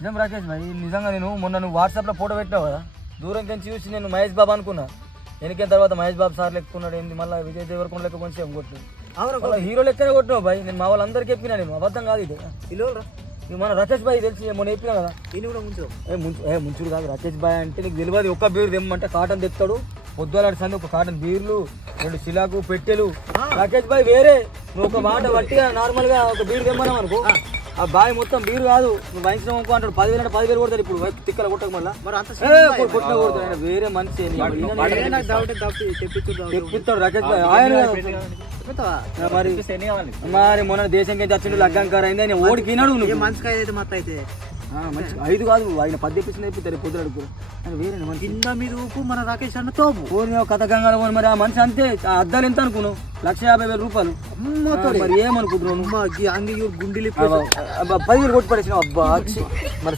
నిజం రాకేష్ భాయ్, నిజంగా నేను మొన్న నువ్వు వాట్సాప్లో ఫోటో పెట్టినావు కదా, దూరం నుంచి చూసి నేను మహేష్ బాబు అనుకున్నా. ఎనికైన తర్వాత మహేష్ బాబు సార్ లెక్కున్నాడు ఏంది, మళ్ళీ విజయ్ దేవరకొండ లెక్క కొంచెం ఏం కొట్టినావు, హీరో లెక్కనే కొట్టినావు భాయ్. నేను మా వాళ్ళందరికీ చెప్పినా, నేను అబద్ధం కాదు ఇది. మన రాకేష్ భాయ్ తెలిసి మొన్న చెప్పినా కదా, ముంచుడు కాదు. రాకేష్ భాయ్ అంటే నీకు తెలియదు. ఒక్క బీరు తెమ్మంటే కాటన్ తెస్తాడు, పొద్దులాడి సంది ఒక కాటన్ బీర్లు, 2 సిలాకు పెట్టెలు. రాకేష్ భాయ్ వేరే. నువ్వు ఒక మాట వట్టిగా నార్మల్ గా ఒక బీరు తెమ్మన్నావు అనుకో, ఆ బాయ్ మొత్తం బీరు కాదు, నువ్వు వాయించిన అంటాడు 10,000 అంటే 10,000 కొడతాడు. ఇప్పుడు తిక్కల కొట్టక మళ్ళీ కొట్టిన కొడతాడు. ఆయన వేరే మనిషి తెప్పిస్తాడు రాకేష్ భాయ్. ఆయన మరి మొన్న దేశం వచ్చిండు, లగ్గంకార అయింది. ఆయన ఓడికినాడు. నువ్వు మంచి 5 కాదు, ఆయన 10 తెప్పించింది అయిపోతారు పొద్దుడు. ఆయన వేరే మంచి కింద మీద ఊపు మన రాకేష్ అన్న తోపు కథ గంగాల. మరి ఆ మనిషి అంతే. ఆ అద్దాలు ఎంత అనుకున్నావు? 150,000 రూపాయలు. మరి ఏమనుకుంటున్నావు? అంగి గుండెలు 10,000 కొట్టి పడేసినావు. అబ్బా మరి